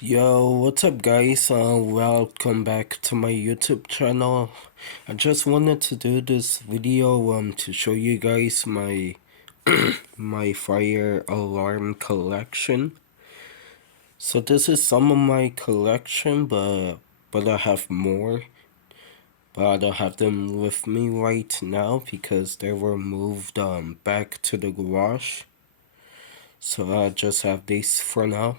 Yo, what's up guys? Welcome back to my YouTube channel. I just wanted to do this video to show you guys my my fire alarm collection. So this is some of my collection, but I have more. But I don't have them with me right now because they were moved back to the garage. So I just have these for now.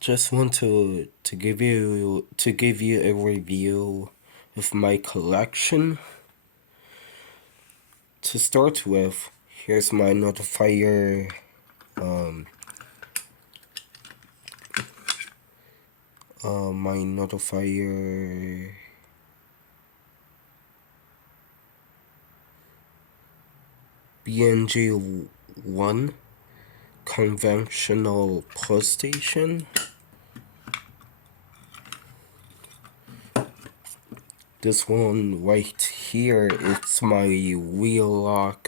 Just want to give you a review of my collection. To start with, here's my Notifier my Notifier BNG-1 conventional post station. This one right here, it's my Wheelock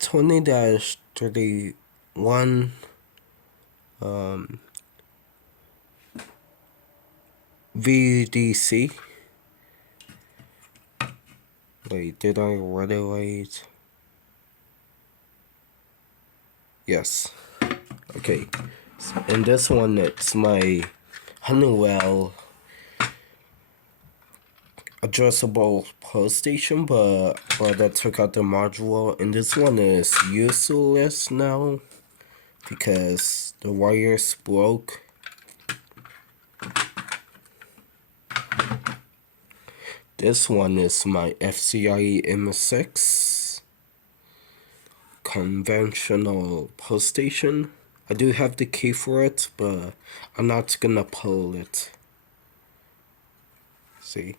20-31 VDC. Wait, did I write it right? Yes. Okay. And this one, it's my Honeywell addressable post station, but I took out the module, and this one is useless now because the wires broke. This one is my FCI MS-6 conventional post station. I do have the key for it, but I'm not gonna pull it. See?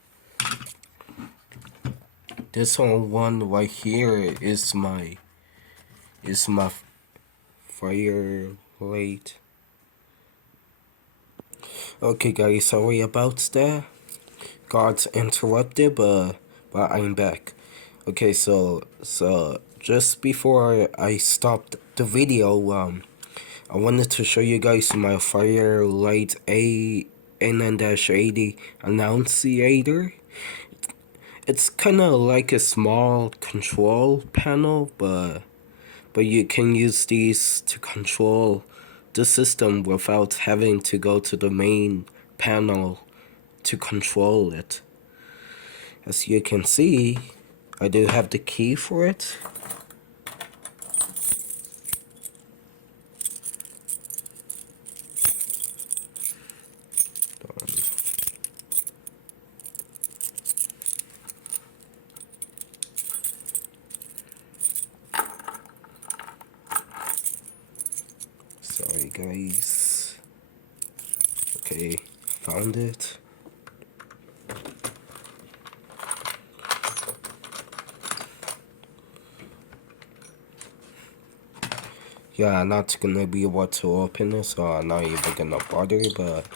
This one right here is my Fire-lite. Okay guys, sorry about that. Got interrupted, but I'm back. Okay, so just before I stopped the video, I wanted to show you guys my Fire-lite A9-80 Annunciator. It's kind of like a small control panel, but you can use these to control the system without having to go to the main panel to control it. As you can see, I do have the key for it. Sorry guys. Okay, found it. Yeah, I'm not gonna be able to open it, so I'm not even gonna bother, but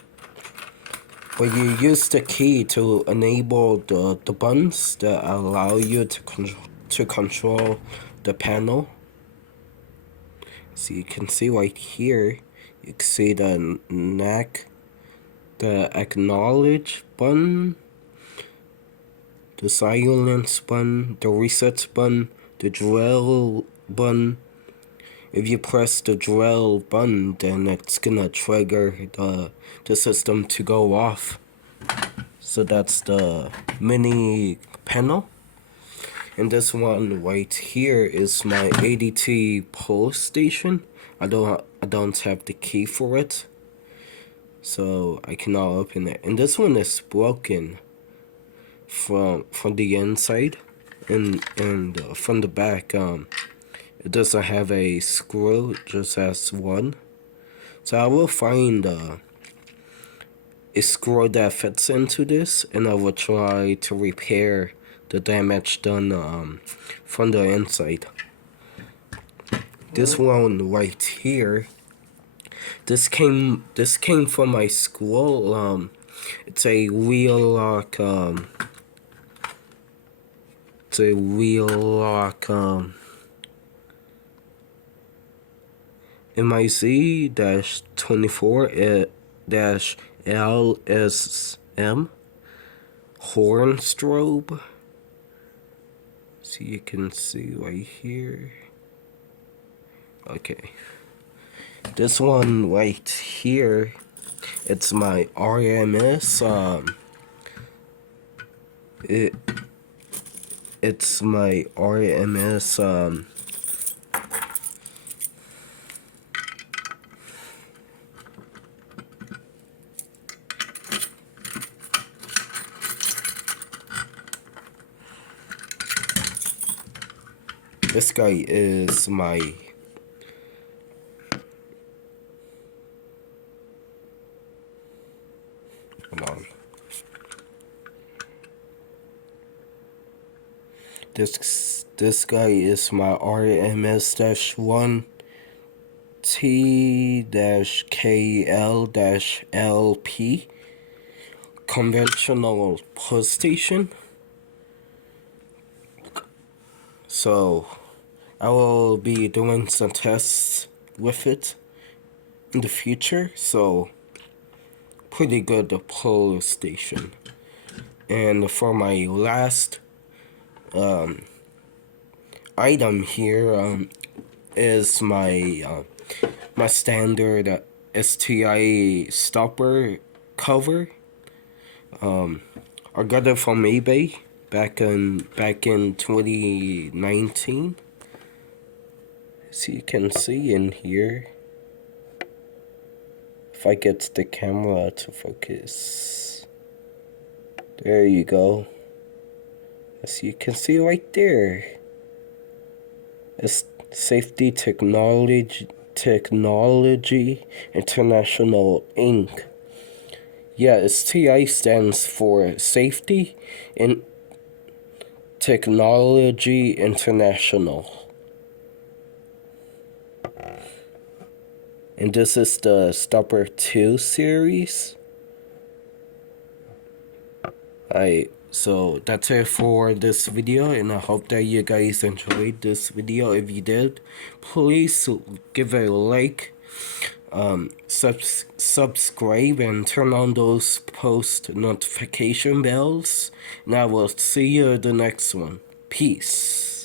you use the key to enable the buttons that allow you to control the panel. So you can see right here, you can see the neck, the acknowledge button, the silence button, the reset button, the drill button. If you press the drill button, then it's gonna trigger the system to go off. So that's the mini panel. And this one right here is my ADT post station. I don't have the key for it, so I cannot open it. And this one is broken from the inside, and from the back. It doesn't have a screw, it just has one. So I will find a screw that fits into this, and I will try to repair the damage done from the inside. This one right here, this came from my school. It's a Wheelock MIZ-24-LSM horn strobe. So you can see right here. Okay. This one right here, it's my RMS. It's my RMS. This guy is my hold on. This guy is my RMS-1 T-KL-LP conventional push station. So I will be doing some tests with it in the future. So pretty good pull station. And for my last item here is my my standard STI Stopper cover. I got it from eBay back in 2019. So you can see in here, if I get the camera to focus, there you go. As you can see right there, it's Safety Technology International Inc. Yeah, STI stands for Safety and Technology International. And this is the Stopper 2 series. So that's it for this video, and I hope that you guys enjoyed this video. If you did, please give it a like, subscribe, and turn on those post notification bells. And I will see you in the next one. Peace.